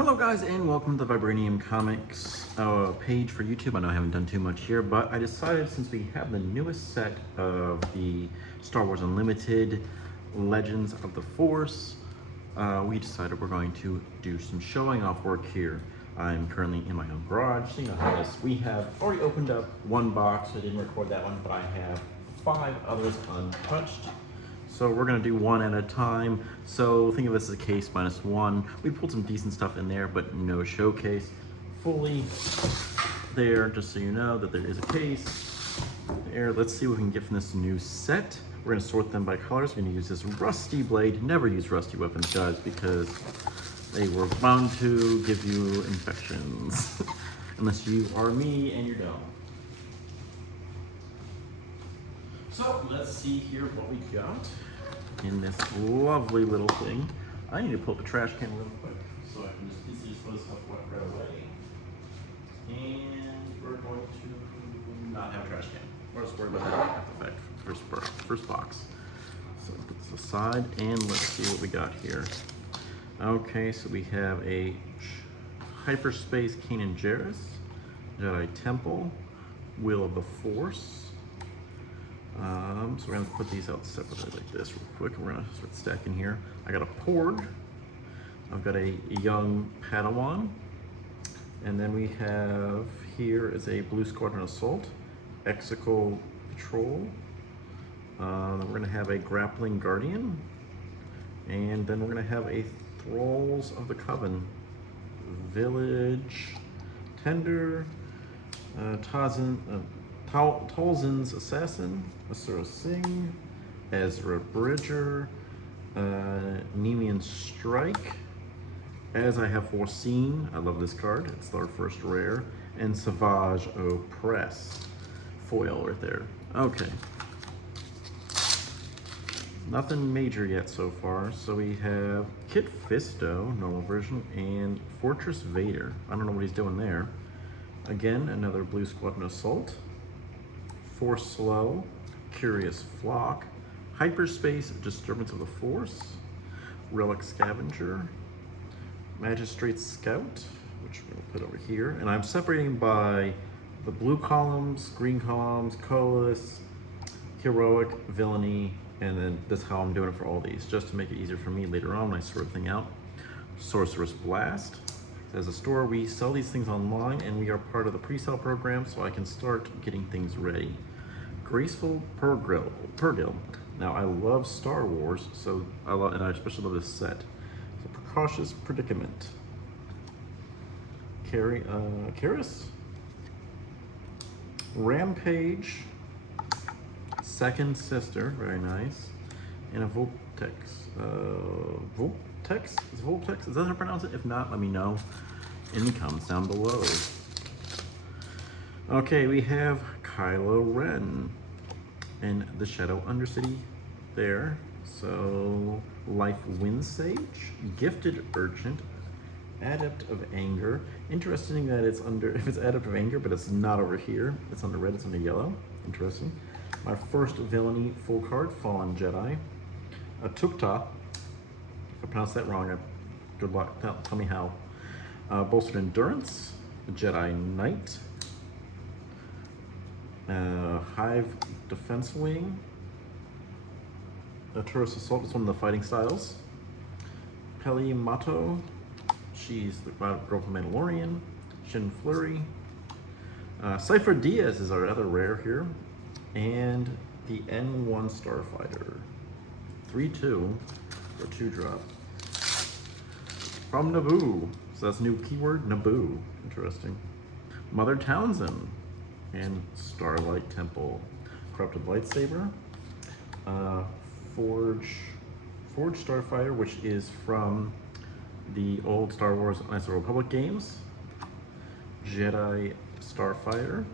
Hello guys and welcome to the Vibranium Comics page for YouTube. I know I haven't done too much here, but I decided since we have the newest set of the Star Wars Unlimited Legends of the Force, we decided we're going to do some showing off work here. I'm currently in my own garage, seeing how this. We have already opened up one box. I didn't record that one, but I have 5 others untouched. So we're gonna do one at a time. So think of this as a case minus one. We pulled some decent stuff in there, but no showcase. Fully there, just so you know that there is a case there. Let's see what we can get from this new set. We're gonna sort them by colors. We're gonna use this rusty blade. Never use rusty weapons, guys, because they were bound to give you infections. Unless you are me and you don't. So let's see here what we got in this lovely little thing. I need to pull up the trash can real quick so I can just easily throw this stuff right away. And we're going to not have a trash can. We're just worried about that after effect, first box. So put this aside and let's see what we got here. Okay, so we have a Hyperspace Kanan Jarrus, Jedi Temple, Wheel of the Force. So we're gonna put these out separately like this real quick. We're gonna start stacking here. I got a Porg. I've got a young Padawan. And then we have here is a Blue Squadron Assault, Exegol Patrol. We're gonna have a Grappling Guardian. And then we're gonna have a Thralls of the Coven, Village Tender, Talzin's Assassin, Asura Singh, Ezra Bridger, Nemean Strike, As I Have Foreseen, I love this card, it's our first rare, and Savage Oppress, foil right there. Okay. Nothing major yet so far, so we have Kit Fisto, normal version, and Fortress Vader. I don't know what he's doing there. Again, another Blue Squadron Assault. Force Slow, Curious Flock, Hyperspace Disturbance of the Force, Relic Scavenger, Magistrate Scout, which we'll put over here. And I'm separating by the blue columns, green columns, Colas, Heroic, Villainy, and then this is how I'm doing it for all these, just to make it easier for me later on when I sort everything out. Sorceress Blast. As a store, we sell these things online, and we are part of the pre-sale program, so I can start getting things ready. Graceful Purgil. Now, I love Star Wars, so and I especially love this set. So, Precautious Predicament. Karis. Rampage. Second Sister, very nice. And a Voltex. Voltex? Is Voltex? Is that how to pronounce it? If not, let me know in the comments down below. Okay, we have Kylo Ren and the Shadow Undercity there. So, Life Windsage, Gifted Urgent, Adept of Anger. Interesting that it's under, if it's Adept of Anger, but it's not over here. It's under red, it's under yellow. Interesting. My first Villainy full card, Fallen Jedi. A Tukta. If I pronounce that wrong, good luck. Tell me how. Bolstered Endurance, Jedi Knight, Hive Defense Wing, a Tourist Assault, it's one of the fighting styles. Peli Mato, she's the girl from Mandalorian. Shin Flurry. Cypher Diaz is our other rare here. And the N1 Starfighter. 3/2 for 2-drop. From Naboo. So that's a new keyword, Naboo. Interesting. Mother Townsend and Starlight Temple. Corrupted Lightsaber. Forge Starfighter, which is from the old Star Wars Knights of the Republic games. Jedi Starfighter.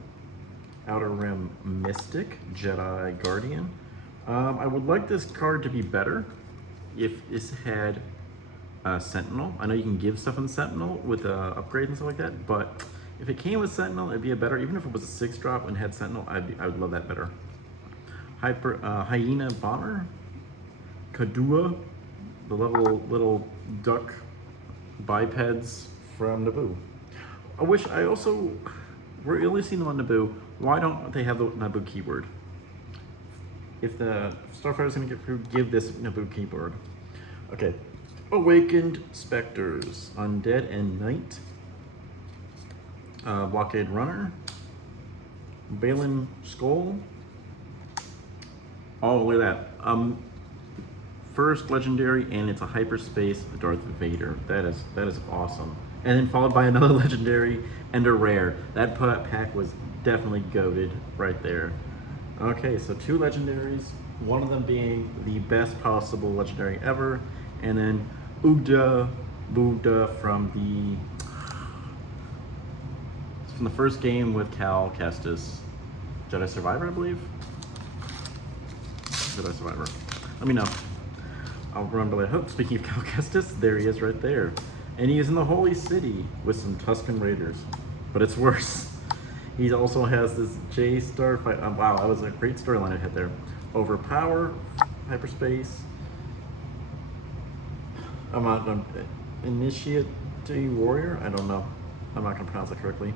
Outer Rim Mystic, Jedi Guardian. I would like this card to be better if this had Sentinel. I know you can give stuff in Sentinel with upgrades and stuff like that, but if it came with Sentinel, it'd be a better, even if it was a 6-drop and had Sentinel, I would love that better. Hyena Bomber, Kadua, the little duck bipeds from Naboo. I wish I also, we're only seeing them on Naboo. Why don't they have the Naboo keyword? If the Starfighter is going to give this Naboo keyword. Okay. Awakened Specters, Undead and Knight, Blockade Runner, Balin Skull. Oh, look at that. First legendary, and it's a hyperspace Darth Vader. That is awesome. And then followed by another legendary and a rare. That pack was definitely goated right there. Okay, so 2 legendaries, one of them being the best possible legendary ever, and then Buddha from the first game with Cal Kestis, Jedi Survivor, I believe. Jedi Survivor. Let me know. I'll run by the hook. Speaking of Cal Kestis, there he is right there. And he is in the Holy City with some Tusken Raiders. But it's worse. He also has this J Starfighter. Wow, that was a great storyline I had there. Overpower, hyperspace. I'm not going to initiate warrior. I don't know. I'm not going to pronounce it correctly.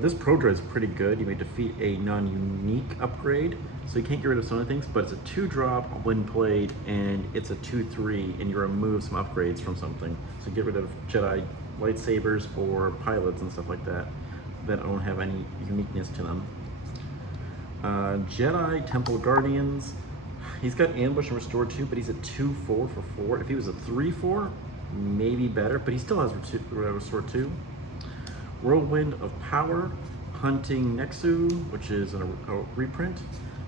This Pro Droid is pretty good. You may defeat a non-unique upgrade, so you can't get rid of some of the things, but it's a 2-drop when played, and it's a 2/3, and you remove some upgrades from something. So get rid of Jedi lightsabers or pilots and stuff like that that don't have any uniqueness to them. Jedi Temple Guardians. He's got ambush and restore too, but he's a 2/4 for 4. If he was a 3/4, maybe better, but he still has restore 2. Whirlwind of Power, Hunting Nexu, which is a reprint.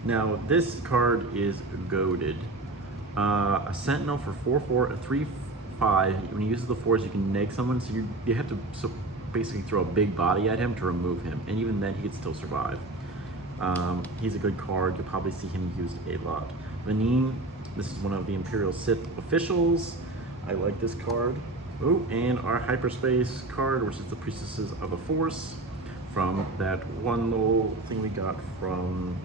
Now this card is goated. A Sentinel for 4/4, a 3/5. When he uses the force, you can neg someone, so you have to basically throw a big body at him to remove him, and even then he could still survive. He's a good card. You'll probably see him used a lot. Vanine, this is one of the Imperial Sith officials. I like this card. Oh, and our hyperspace card, which is the Priestesses of the Force, from that one little thing we got from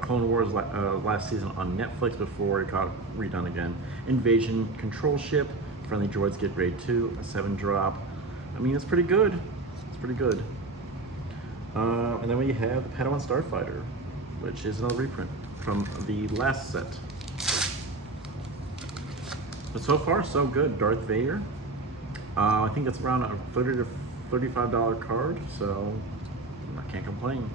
Clone Wars last season on Netflix before it got redone again. Invasion Control Ship, friendly droids get raid 2, a 7-drop. I mean, it's pretty good. It's pretty good. And then we have the Padawan Starfighter, which is another reprint from the last set. But so far, so good. Darth Vader. I think it's around a $30 to $35 card, so I can't complain.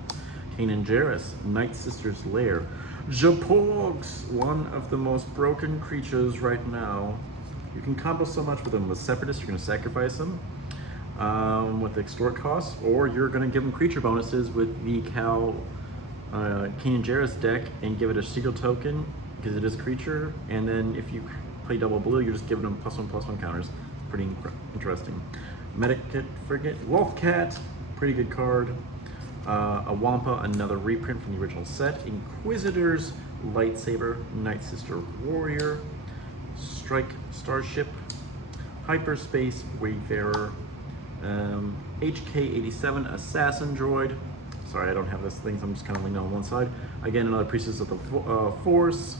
Kanan Jarrus, Night Sister's Lair. Japorgs, one of the most broken creatures right now. You can combo so much with them. With Separatists, you're going to sacrifice them with extort costs, or you're going to give them creature bonuses with the Kanan Jarrus deck and give it a Seagull token because it is creature, and then if you play double blue, you're just giving them +1/+1 counters. It's pretty interesting. Medikit Frigate, Wolfcat, pretty good card. A Wampa, another reprint from the original set. Inquisitors, Lightsaber, Night Sister Warrior, Strike Starship, Hyperspace Wayfarer, HK-87 Assassin Droid. Sorry, I don't have those things. I'm just kind of leaning on one side. Again, another Priestess of the Force.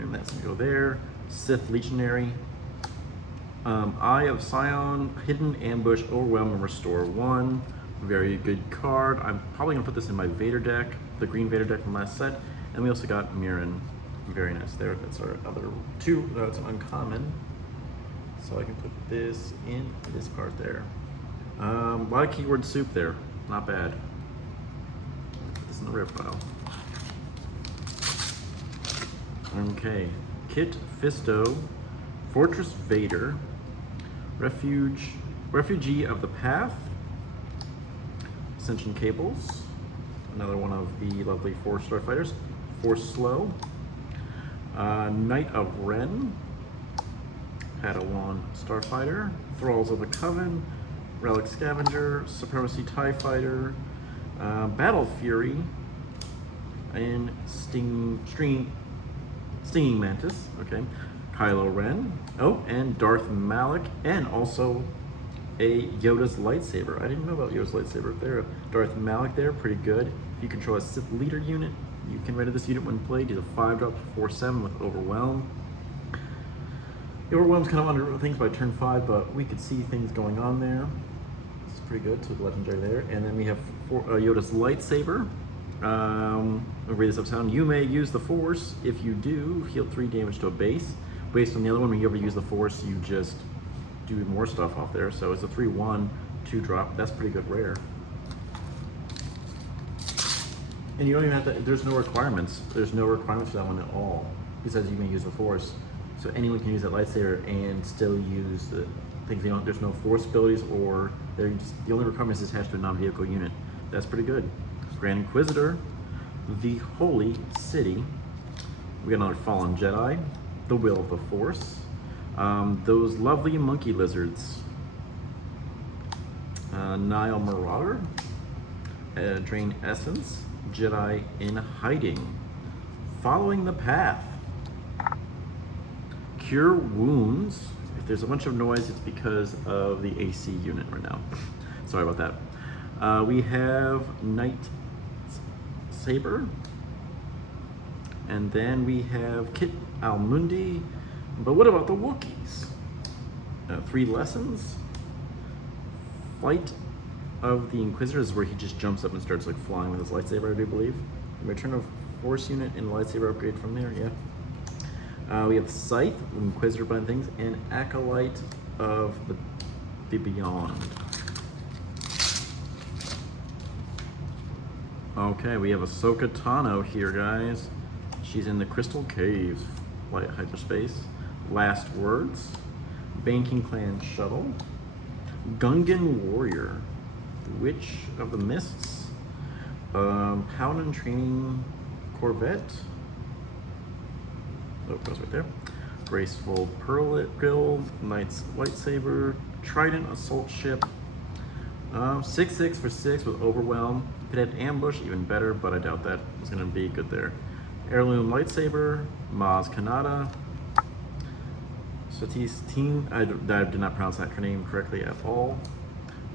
And that's gonna go there. Sith Legionary. Eye of Sion, Hidden Ambush, Overwhelm, and Restore 1. Very good card. I'm probably gonna put this in my Vader deck, the green Vader deck from last set. And we also got Mirren. Very nice there. That's our other 2. It's an uncommon. So I can put this in this part there. A lot of keyword soup there. Not bad. Put this in the rare pile. Okay. Kit Fisto, Fortress Vader, Refugee of the Path, Ascension Cables, another one of the lovely 4 Starfighters, Force Slow, Knight of Ren, Padawan Starfighter, Thralls of the Coven, Relic Scavenger, Supremacy TIE Fighter, Battle Fury, and Stinging Mantis, okay, Kylo Ren, oh, and Darth Malak, and also a Yoda's lightsaber. I didn't know about Yoda's lightsaber there. Darth Malak there, pretty good. If you control a Sith leader unit, you can render this unit when played. He's a 5-drop 4/7 with Overwhelm. It overwhelms kind of under things by turn 5, but we could see things going on there. This is pretty good, so the legendary there. And then we have Yoda's lightsaber. I'll read this upside down. You may use the Force. If you do, heal 3 damage to a base. Based on the other one, when you ever use the Force, you just do more stuff off there. So it's a 3/1, 2-drop. That's pretty good rare. And you don't even have to, there's no requirements. There's no requirements for that one at all. It says you may use the Force. So anyone can use that lightsaber and still use the things. There's no Force abilities, or the only requirement is attached to a non-vehicle unit. That's pretty good. Grand Inquisitor, the Holy City. We got another Fallen Jedi, the Will of the Force. Those lovely monkey lizards. Nile Marauder, Drain Essence, Jedi in Hiding, Following the Path, Cure Wounds. If there's a bunch of noise, it's because of the AC unit right now. Sorry about that. We have Night Saber, and then we have Kit Almundi. But what about the Wookiees? 3 lessons. Flight of the Inquisitor is where he just jumps up and starts like flying with his lightsaber, I do believe. Return of Force unit and lightsaber upgrade from there, yeah. We have Scythe, Inquisitor blind things, and Acolyte of the Beyond. Okay, we have Ahsoka Tano here, guys. She's in the Crystal Caves, flight hyperspace. Last Words, Banking Clan Shuttle, Gungan Warrior, Witch of the Mists, Paladin Training Corvette. Oh, it goes right there. Graceful Pearl, Knight's Lightsaber, Trident Assault Ship. 6/6 for 6 with Overwhelm. If it had Ambush, even better, but I doubt that is going to be good there. Heirloom Lightsaber, Maz Kanata, Satis Teen, I did not pronounce that name correctly at all.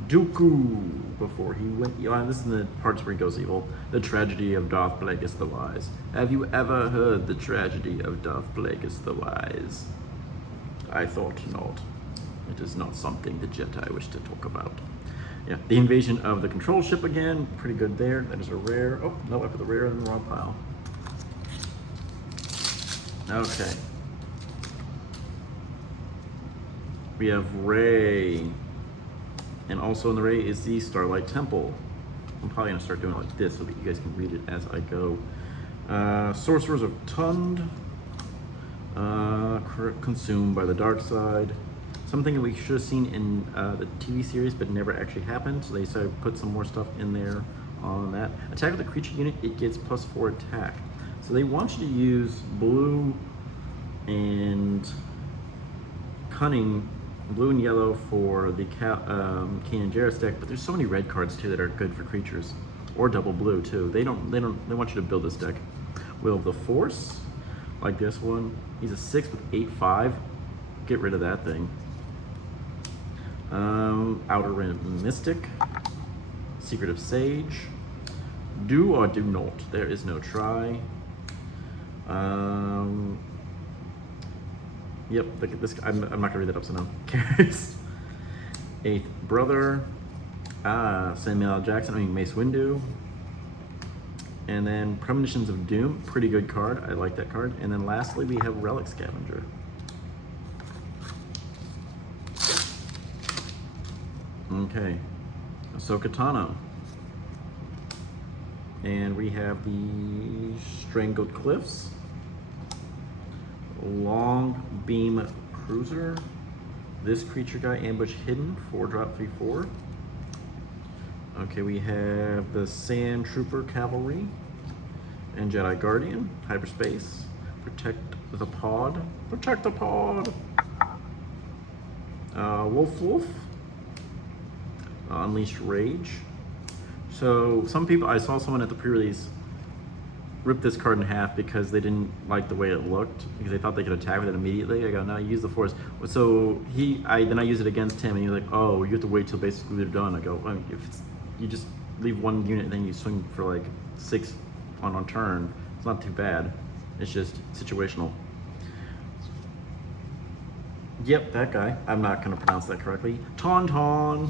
Dooku, before he went, this is the parts where he goes evil. The Tragedy of Darth Plagueis the Wise. Have you ever heard the Tragedy of Darth Plagueis the Wise? I thought not. It is not something the Jedi wish to talk about. Yeah, the Invasion of the Control Ship again, pretty good there. That is a rare. Oh, no, I put the rare in the wrong pile. Okay. We have Rey. And also in the Rey is the Starlight Temple. I'm probably gonna start doing it like this so that you guys can read it as I go. Sorcerers of Tund. Consumed by the dark side. Something that we should have seen in the TV series but never actually happened. So they decided to put some more stuff in there on that. Attack with a creature unit, it gets +4 attack. So they want you to use blue and Cunning, blue and yellow for the Kanan Jarrus deck, but there's so many red cards too that are good for creatures, or double blue too. They want you to build this deck. Will of the Force, like this one. He's a 6 with 8/5. Get rid of that thing. Outer Rim Mystic, Secretive Sage, Do or Do Not. There is no try. Yep, look at this. I'm not gonna read that upside down. Cares. 8th Brother, Samuel L. Jackson, Mace Windu. And then Premonitions of Doom, pretty good card. I like that card. And then lastly, we have Relic Scavenger. Okay, Ahsoka Tano. And we have the Strangled Cliffs, Long Beam Cruiser, this creature guy, Ambush Hidden, 4-drop 3/4. Okay, we have the Sand Trooper Cavalry and Jedi Guardian, Hyperspace, Protect the Pod, Protect the Pod. Wolf, Unleashed Rage. So some people, I saw someone at the pre-release rip this card in half because they didn't like the way it looked, because they thought they could attack with it immediately. I go, no, use the Force. So then I use it against him, and he's like, oh, you have to wait till basically they're done. I go, well, you just leave one unit and then you swing for like 6 on turn. It's not too bad. It's just situational. Yep, that guy. I'm not going to pronounce that correctly. Tauntaun.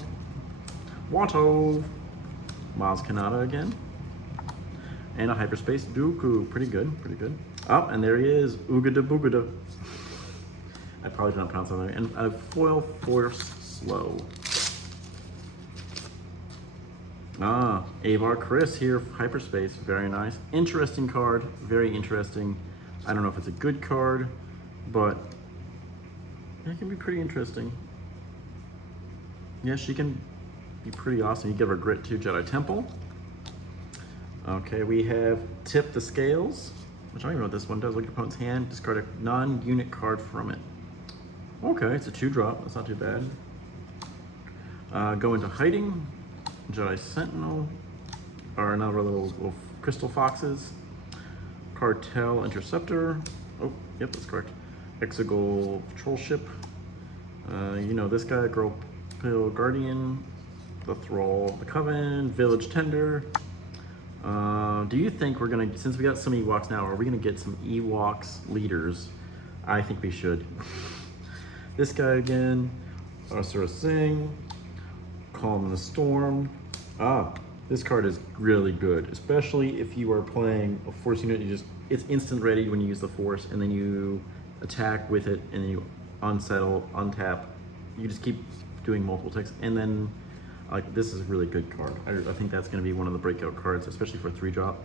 Watto. Maz Kanata again. And a Hyperspace Dooku. Pretty good, pretty good. Oh, and there he is. Oogada Boogada. I probably did not pronounce that right. And a Foil Force Slow. Ah, Avar Chris here, Hyperspace. Very nice. Interesting card. Very interesting. I don't know if it's a good card, but it can be pretty interesting. Yeah, she can be pretty awesome. You give her Grit too, Jedi Temple. Okay, we have Tip the Scales, which I don't even know what this one does. Look at your opponent's hand, discard a non-unit card from it. Okay, it's a 2-drop, that's not too bad. Go into Hiding, Jedi Sentinel, or another little Crystal Foxes. Cartel Interceptor. Oh, yep, that's correct. Exegol Patrol Ship. You know this guy, Girl Pill Guardian, the Thrall of the Coven, Village Tender. Do you think we're gonna, since we got some Ewoks now, are we gonna get some Ewoks leaders? I think we should. This guy again, Asura Singh, Calm the Storm. Ah, this card is really good, especially if you are playing a Force unit. It's instant ready when you use the Force, and then you attack with it, and then you unsettle, untap. You just keep doing multiple attacks, and then this is a really good card. I think that's going to be one of the breakout cards, especially for 3-drop,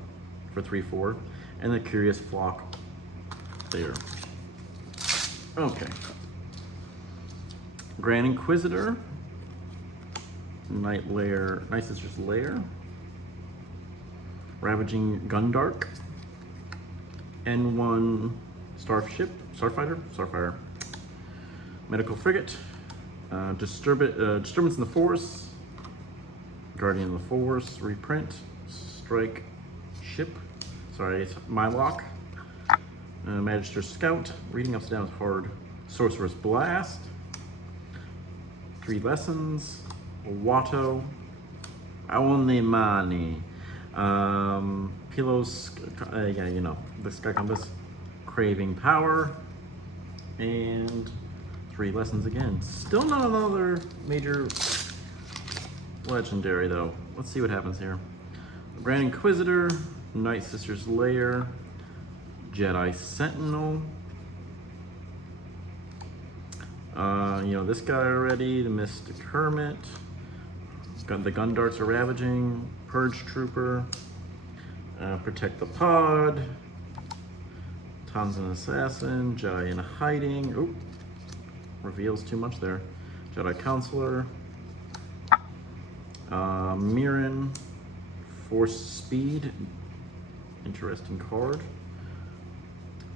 for 3/4, and the Curious Flock there. Okay. Grand Inquisitor, Night Sister's Lair, Ravaging Gundark, N1 Starfighter, Medical Frigate, Disturbance in the Force, Guardian of the Force, Reprint, Strike Ship, sorry, it's Mylock, Magister Scout, Reading Ups and Downs hard, Sorcerer's Blast, 3 Lessons, Watto, Aonemani, Pilos, yeah, you know, the Sky Compass, Craving Power, and 3 Lessons again. Still not another major legendary though. Let's see what happens here. Grand Inquisitor, Night Sister's Lair, Jedi Sentinel. You know this guy already, the Mystic Hermit. Got the Gundarts are Ravaging, Purge Trooper, Protect the Pod, Tanzan Assassin, Jedi in Hiding. Oop, reveals too much there. Jedi Counselor, Mirren, Force Speed, interesting card.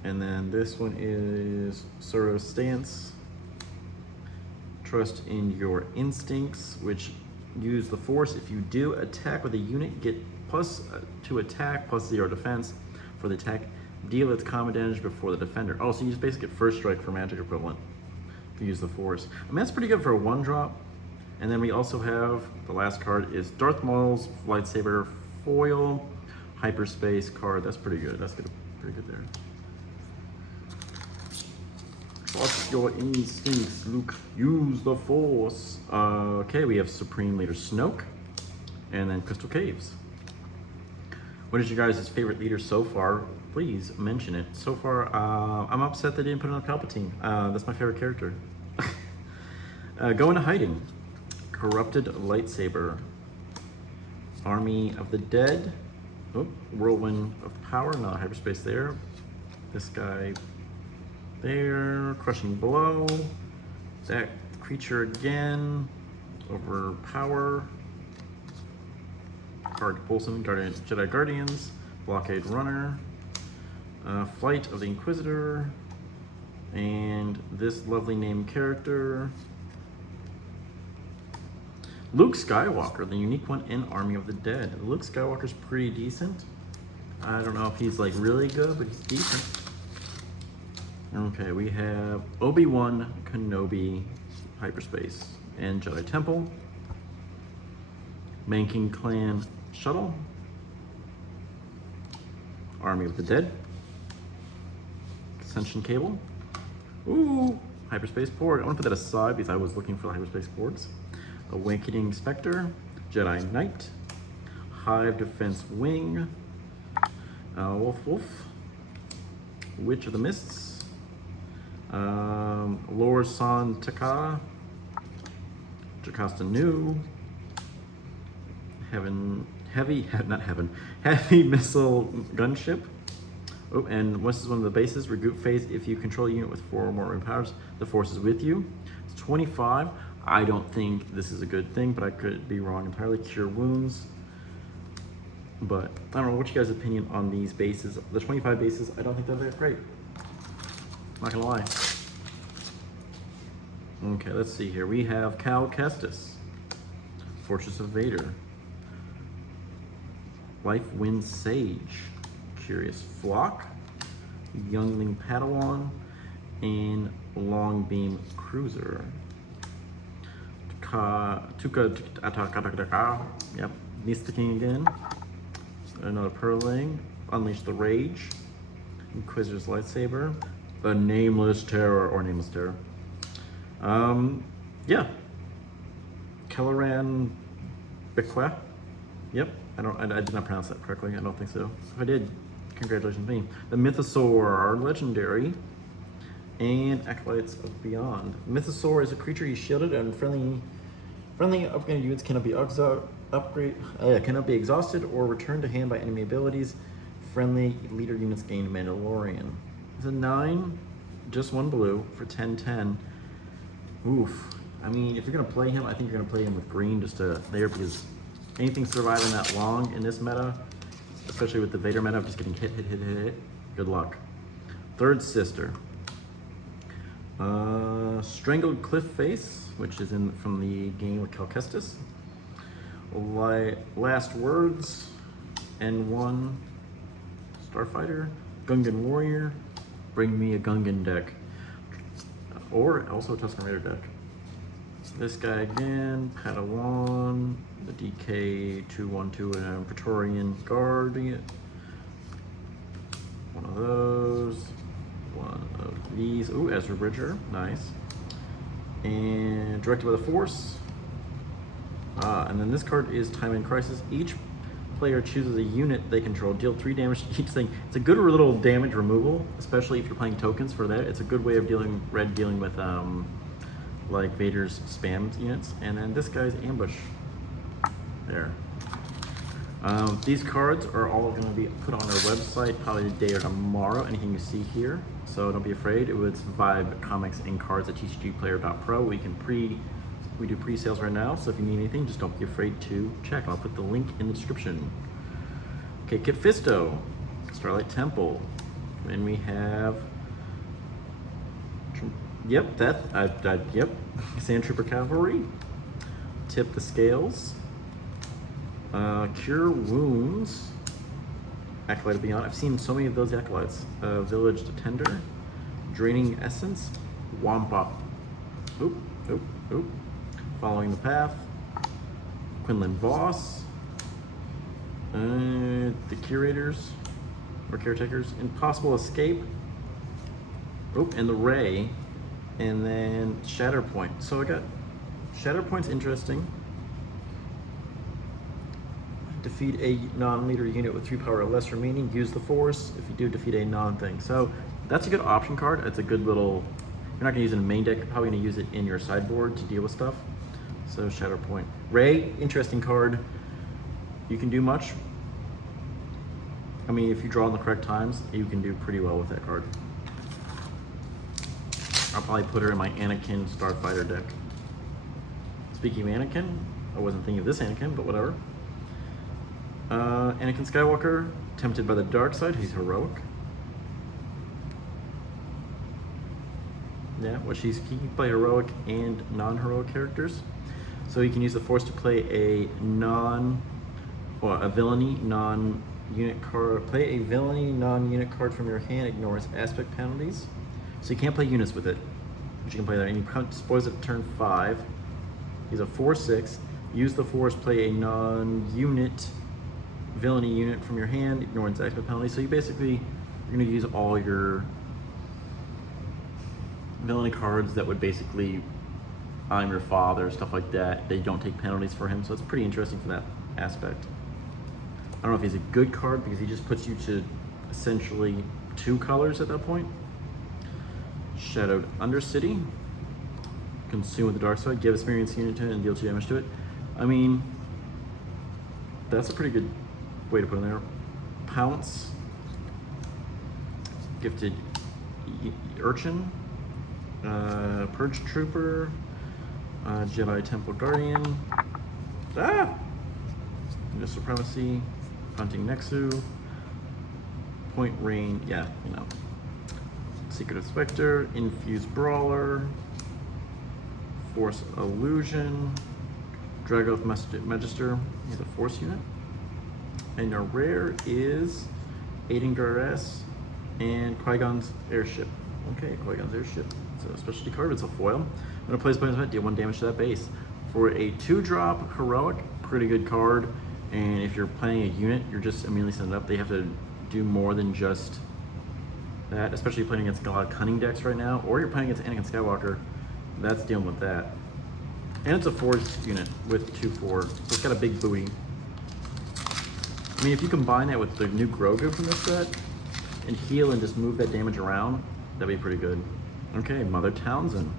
And then this one is Soro Stance, Trust in Your Instincts, which use the Force. If you do attack with a unit, get +2 attack, +0 defense for the attack. Deal its common damage before the defender. Oh, so you just basically get first strike for magic equivalent if you use the Force. I mean, that's pretty good for a 1-drop. And then we also have, the last card is Darth Maul's Lightsaber Foil Hyperspace card. That's pretty good. That's good, pretty good there. Trust your instincts, Luke. Use the Force. Okay, we have Supreme Leader Snoke, and then Crystal Caves. What is your guys' favorite leader so far? Please mention it. So far, I'm upset they didn't put on Palpatine. That's my favorite character. Go into Hiding. Corrupted Lightsaber. Army of the Dead. Oh, Whirlwind of Power, another hyperspace there. This guy there, Crushing Blow. That creature again. Overpower. Card Pulsum, Jedi Guardians. Blockade Runner. Flight of the Inquisitor. And this lovely named character, Luke Skywalker, the unique one in Army of the Dead. Luke Skywalker's pretty decent. I don't know if he's like really good, but he's decent. Okay, we have Obi-Wan Kenobi Hyperspace and Jedi Temple. Manking Clan Shuttle. Army of the Dead. Ascension Cable. Ooh, Hyperspace Port. I want to put that aside because I was looking for the Hyperspace Ports. Awakening Spectre, Jedi Knight, Hive Defense Wing, Wolf, Witch of the Mists, Lord San Taka, Jocasta Nu, Heavy Missile Gunship. Oh, and this is one of the bases, regroup phase. If you control a unit with 4 or more wind powers, the force is with you. It's 25. I don't think this is a good thing, but I could be wrong entirely. Cure wounds. But I don't know, what's your guys' opinion on these bases? The 25 bases, I don't think they're that great. Not gonna lie. Okay, let's see here. We have Cal Kestis, Fortress of Vader, Life Wind Sage, Curious Flock, Youngling Padawan, and Long Beam Cruiser. Yep, Nistaking again. Another Purling, Unleash the Rage, Inquisitor's Lightsaber, a Nameless Terror, or Nameless Terror. Yeah. Kelleran Bequeh. Yep, I did not pronounce that correctly, I don't think so. If I did, congratulations me. The Mythosaur are legendary, and Acolytes of Beyond. Mythosaur is a creature you shielded, and friendly upgraded units cannot be exhausted or returned to hand by enemy abilities. Friendly leader units gain Mandalorian. It's a 9, just 1 blue for 10/10. Oof. I mean, if you're gonna play him, I think you're gonna play him with green just to there, because anything surviving that long in this meta, especially with the Vader meta, just getting hit. Good luck. Third Sister. Strangled Cliff Face, which is from the game with Cal Kestis. Last Words, N1, Starfighter, Gungan Warrior, bring me a Gungan deck, or also a Tusken Raider deck. This guy again, Padawan, the DK212 and Praetorian Guardian. One of those, one of these. Ooh, Ezra Bridger, nice. And Directed by the Force. And then this card is Time in Crisis. Each player chooses a unit they control, deal 3 damage to each thing. It's a good little damage removal, especially if you're playing tokens for that. It's a good way of dealing with like Vader's spam units. And then this guy's Ambush. There. These cards are all going to be put on our website probably today or tomorrow. Anything you see here, so don't be afraid. It was Vibe Comics and Cards at tcgplayer.pro. We do pre-sales right now, so if you need anything, just don't be afraid to check. I'll put the link in the description. Okay, Kit Fisto, Starlight Temple, and we have, yep, Sand Trooper Cavalry, Tip the Scales, Cure Wounds, Acolyte of Beyond. I've seen so many of those acolytes. Village Detender, Draining Essence, Wampa, oop. Following the Path, Quinlan Voss, the Curators, or Caretakers, Impossible Escape, and the Ray, and then Shatterpoint. So I got Shatterpoint's interesting. Defeat a non-leader unit with 3 power or less remaining, use the Force if you do defeat a non-thing. So that's a good option card. It's a good little, you're not gonna use it in the main deck, you're probably gonna use it in your sideboard to deal with stuff. So Shatterpoint. Ray, interesting card. You can do much. I mean, if you draw in the correct times, you can do pretty well with that card. I'll probably put her in my Anakin Starfighter deck. Speaking of Anakin, I wasn't thinking of this Anakin, but whatever. Anakin Skywalker, tempted by the dark side, he's heroic. Yeah, he can play heroic and non-heroic characters. So you can use the Force to play a villainy non-unit card. Play a villainy non-unit card from your hand, ignores aspect penalties. So you can't play units with it, but you can play that. And you spoils it at turn 5. He's a 4/6. Use the Force, play a non-unit villainy unit from your hand, ignores aspect penalties. So you basically, you're gonna use all your villainy cards that would basically, I'm your father, stuff like that. They don't take penalties for him, so it's pretty interesting for that aspect. I don't know if he's a good card because he just puts you to essentially 2 colors at that point. Shadowed Undercity. Consume with the dark side, give experience unit to it and deal 2 damage to it. I mean, that's a pretty good way to put in there. Pounce. Gifted Urchin. Purge Trooper. Jedi Temple Guardian. Ninja Supremacy. Hunting Nexu. Point Rain, yeah, you know. Secret Spectre, Infused Brawler, Force Illusion, Dragoth Magister, he's a Force unit. And your rare is Aiden Garess and Qui-Gon's Airship. Okay, Qui-Gon's Airship. It's a specialty card, it's a foil. When it plays by event, deal 1 damage to that base. For a 2-drop Heroic, pretty good card. And if you're playing a unit, you're just immediately setting it up. They have to do more than just that, especially playing against a lot of cunning decks right now, or you're playing against Anakin Skywalker, that's dealing with that. And it's a forged unit with 2/4, so it's got a big booty. I mean, if you combine that with the new Grogu from this set, and heal and just move that damage around, that'd be pretty good. Okay, Mother Townsend.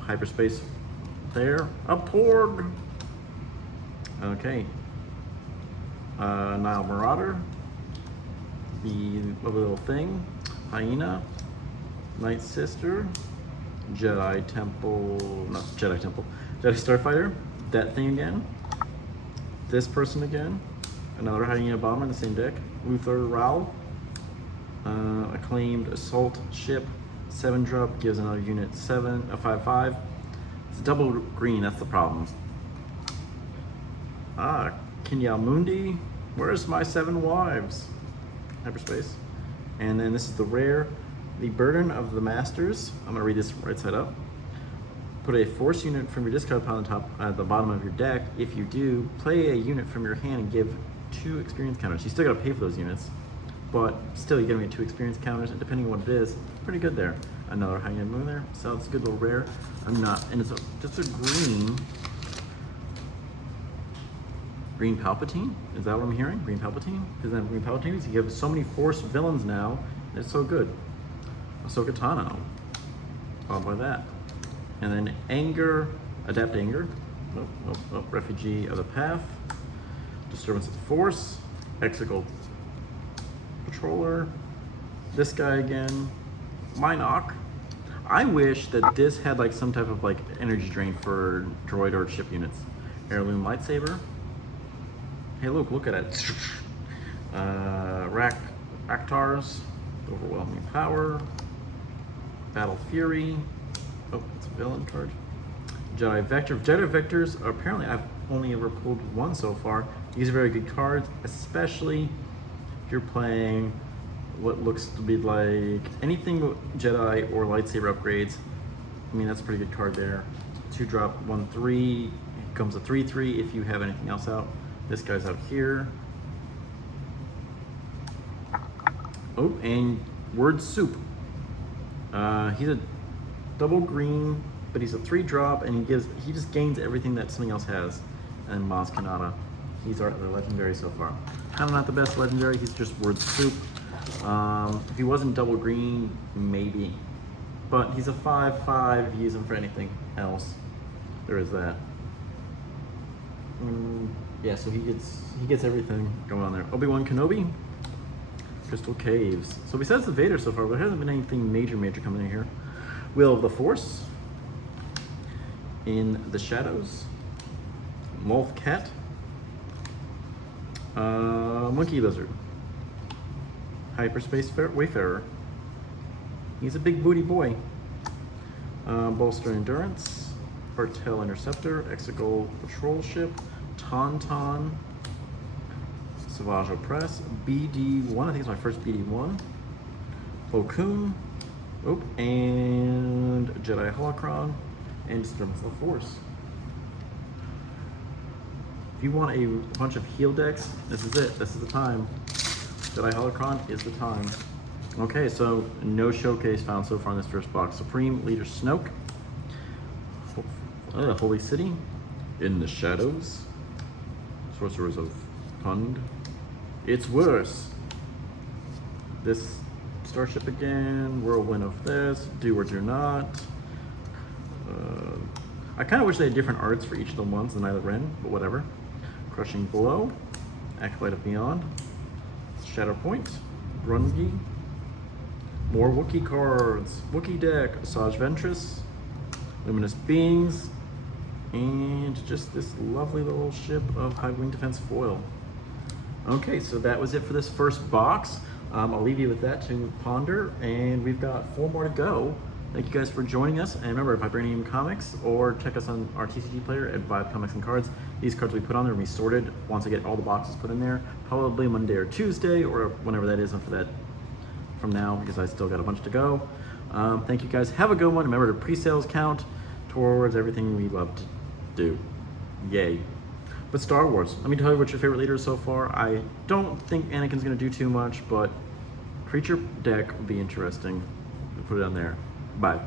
Hyperspace there, a Porg. Okay, Nile Marauder, the little thing, Hyena, Night Sister, Jedi Temple, not Jedi Temple, Jedi Starfighter, that thing again, this person again, another Hyena Bomber in the same deck, Luther Raoul, Acclaimed Assault Ship, 7-drop, gives another unit 5/5. It's double green, that's the problem. Kinyal Mundi, where's my 7 wives? Hyperspace. And then this is the rare, the Burden of the Masters. I'm gonna read this right side up. Put a Force unit from your discard pile on top at the bottom of your deck. If you do, play a unit from your hand and give 2 experience counters. You still gotta pay for those units, but still you're gonna get 2 experience counters, and depending on what it is, pretty good there. Another Hyena Moon there, so it's a good little rare. I'm not, and it's just a Green Palpatine? Is that what I'm hearing? Green Palpatine? Because then Green Palpatine, you have so many Force villains now, it's so good. Ahsoka Tano, followed by that. And then Anger, Adapt Anger, Refugee of the Path, Disturbance of the Force, Exegol Patroller, this guy again, Minoc. I wish that this had like some type of like energy drain for droid or ship units. Heirloom Lightsaber. Hey Luke, look at it. Raktars, Overwhelming Power, Battle Fury. Oh, it's a villain card. Jedi Vector. Jedi Vectors, apparently I've only ever pulled 1 so far. These are very good cards, especially if you're playing what looks to be like anything Jedi or lightsaber upgrades. I mean, that's a pretty good card there. 2-drop, 1/3. It comes a 3/3 if you have anything else out. This guy's out here. Oh, and Word Soup. He's a double green, but he's a 3-drop, and he just gains everything that something else has. And Maz Kanata. He's our legendary so far. Kind of not the best legendary. He's just Word Soup. If he wasn't double green, maybe. But he's a 5/5. Use him for anything else. There is that. Yeah, so he gets everything going on there. Obi-Wan Kenobi, Crystal Caves. So besides the Vader so far, there hasn't been anything major coming in here. Wheel of the Force, In the Shadows, Moth Cat, Monkey Lizard, Hyperspace Wayfarer. He's a big booty boy. Bolster Endurance, Bartel Interceptor, Exegol Patrol Ship, Tauntaun, Savage Opress, BD1, I think it's my first BD1, Okun, and Jedi Holocron, and Disturbance of the Force. If you want a bunch of heal decks, this is it. This is the time. Jedi Holocron is the time. Okay, so no showcase found so far in this first box. Supreme Leader Snoke. Holy City. In the Shadows. Sorcerers of Pund. It's worse. This Starship again. Whirlwind of this. Do or do not. I kind of wish they had different arts for each of the ones than Nyla Ren, but whatever. Crushing Blow. Acolyte of Beyond. Shatterpoint. Grungy. More Wookiee cards. Wookiee deck. Asajj Ventress. Luminous Beings. And just this lovely little ship of High Wing Defense foil. Okay, so that was it for this first box. I'll leave you with that to ponder, and we've got 4 more to go. Thank you guys for joining us, and remember, Vibranium Comics, or check us on our TCG player at Vibe Comics and Cards. These cards we put on there will be sorted once I get all the boxes put in there, probably Monday or Tuesday, or whenever that is, and for that from now, because I still got a bunch to go. Thank you guys. Have a good one. Remember to pre-sales count towards everything we love to do. Yay. But Star Wars, let me tell you what your favorite leader is so far. I don't think Anakin's going to do too much, but creature deck would be interesting. We'll put it on there. Bye.